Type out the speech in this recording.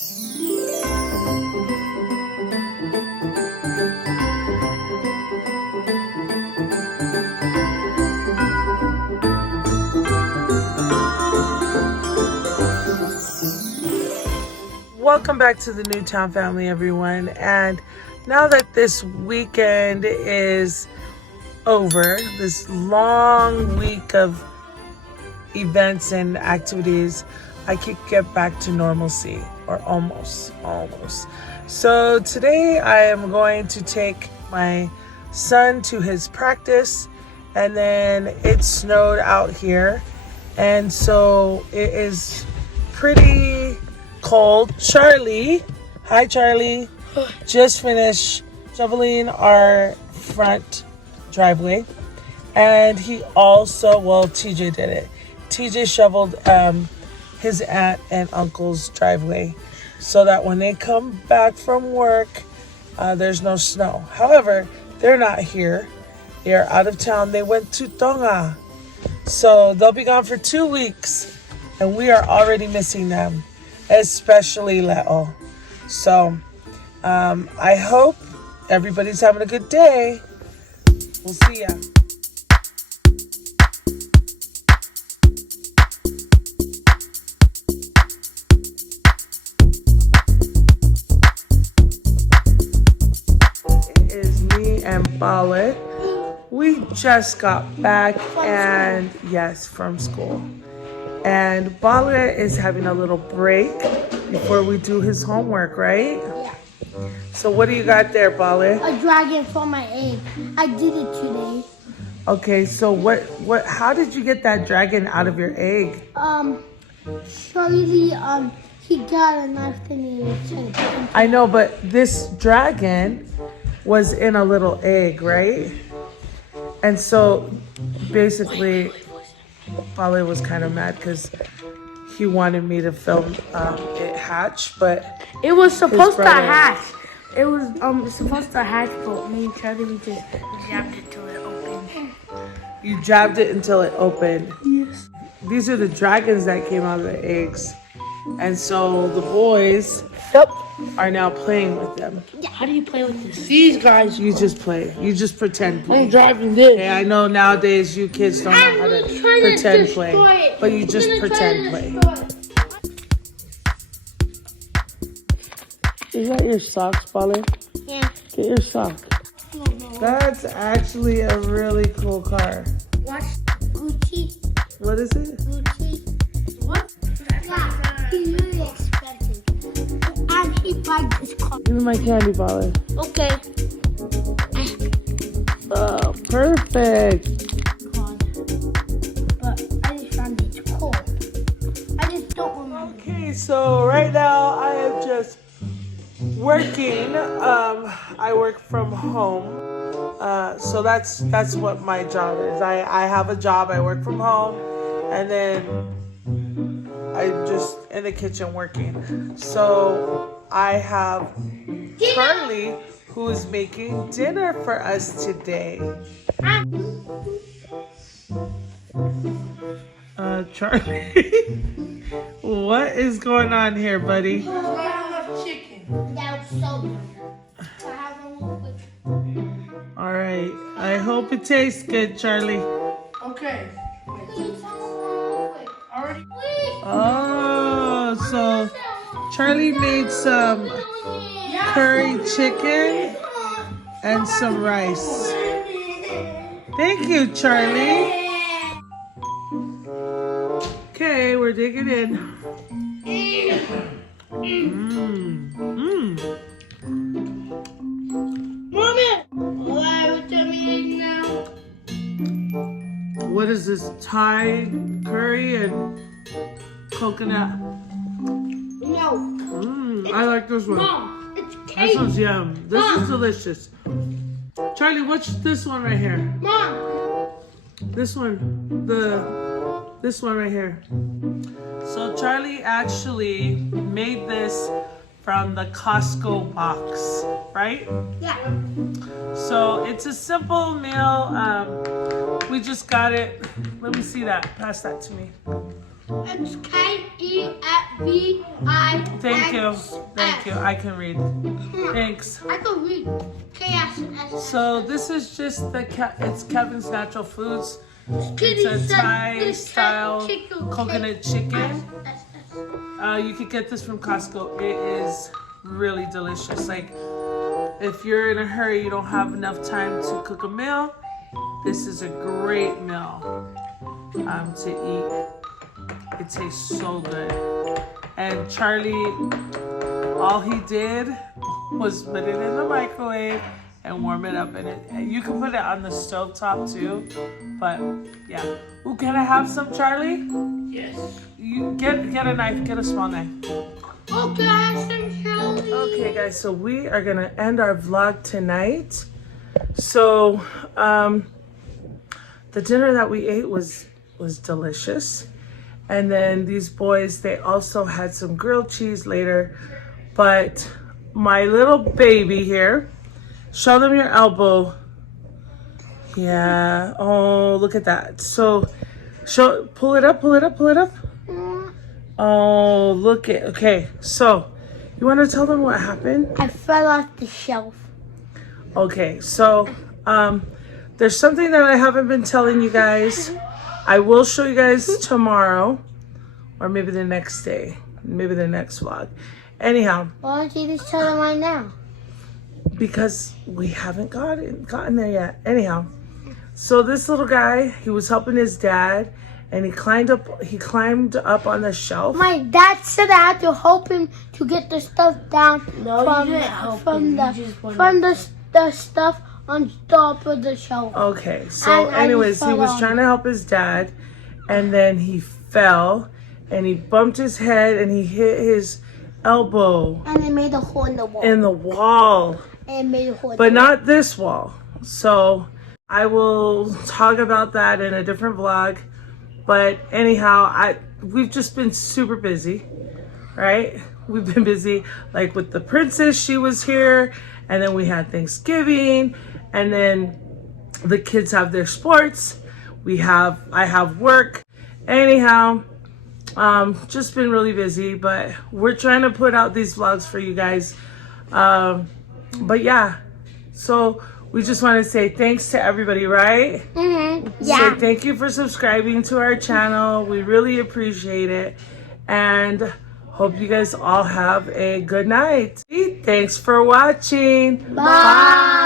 Welcome back to the Niutown family, everyone. And now that this weekend is over, this long week of events and activities, I could get back to normalcy, or almost. So today I am going to take my son to his practice, and then it snowed out here, and so it is pretty cold. Charlie, hi Charlie, just finished shoveling our front driveway, and he also, well, TJ did it. TJ shoveled his aunt and uncle's driveway so that when they come back from work, there's no snow. However, they're not here. They're out of town. They went to Tonga. So they'll be gone for 2 weeks, and we are already missing them, especially Leo. So I hope everybody's having a good day. We'll see ya. It is me and Bala. We just got back, and yes, from school. And Bala is having a little break before we do his homework, right? Yeah. So what do you got there, Bala? A dragon from my egg. I did it today. Okay, so what how did you get that dragon out of your egg? Charlie, he got a knife and he was trying to put it. I know, but this dragon was in a little egg, right? And so basically Bala was kind of mad because he wanted me to film it hatch, but It was supposed to hatch. It was supposed to hatch, but me and Charlie, we just jabbed it till it opened. you jabbed it until it opened. Yes. These are the dragons that came out of the eggs. And so the boys Yep. are now playing with them. How do you play with this? These guys. You just play. You just pretend play. I'm driving this. Okay, I know nowadays you kids don't know how to pretend play, but you just pretend play. Is that your socks, Bala? Yeah. Get your sock. That's actually a really cool car. Watch Gucci. What is it? Gucci. What? Yeah, he's really expensive. And he buys this car. Give me my candy, Bala. Okay. Oh, perfect. But I just found it cool. I just don't remember. Okay, so right now I am just working. I work from home. So that's what my job is. I have a job. I work from home, and then I'm just in the kitchen working. So I have Charlie, who is making dinner for us today. Charlie, what is going on here, buddy? All right. I hope it tastes good, Charlie. Okay. Already? Oh, so Charlie made some curry chicken and some rice. Thank you, Charlie. Okay, we're digging in. What is this? Thai curry and coconut. No. I like this one. Mom, it's This cake. one's yum. This is delicious. Charlie, what's this one right here? Mom. This one. This one right here. So Charlie actually made this from the Costco box, right? Yeah. So it's a simple meal. We just got it. Let me see that. Pass that to me. It's K-E-V-I. Thank you. Thank you. I can read. Thanks. I can read. K-S-S. So this is just it's Kevin's Natural Foods. Kitty It's a said Thai this style chicken coconut chicken. S-S-S. You could get this from Costco. It is really delicious. Like if you're in a hurry, you don't have enough time to cook a meal, this is a great meal to eat. It tastes so good. And Charlie, all he did was put it in the microwave and warm it up in it. And you can put it on the stove top too, but yeah. Ooh, can I have some, Charlie? Yes. You get a knife, get a small knife. Okay guys, so we are gonna end our vlog tonight. So the dinner that we ate was delicious. And then these boys, they also had some grilled cheese later. But my little baby here, show them your elbow. Yeah, oh, look at that. So, pull it up. Oh, look at, okay. So, you want to tell them what happened? I fell off the shelf. Okay, so, there's something that I haven't been telling you guys. I will show you guys tomorrow, or maybe the next day, maybe the next vlog. Anyhow. Why don't you just tell them right now? Because we haven't gotten there yet. Anyhow, so this little guy, he was helping his dad, and he climbed up on the shelf. My dad said I had to help him to get the stuff down from the stuff on top of the shelf. Okay, so anyways, he was trying to help his dad, and then he fell, and he bumped his head, and he hit his elbow. And it made a hole in the wall. And it made a hole. But not this wall. So I will talk about that in a different vlog. But anyhow, we've just been super busy, right? We've been busy, like with the princess, she was here, and then we had Thanksgiving, and then the kids have their sports. I have work. Anyhow, just been really busy, but we're trying to put out these vlogs for you guys. But yeah, so we just want to say thanks to everybody, right? Yeah. So thank you for subscribing to our channel. We really appreciate it. And hope you guys all have a good night. Thanks for watching. Bye.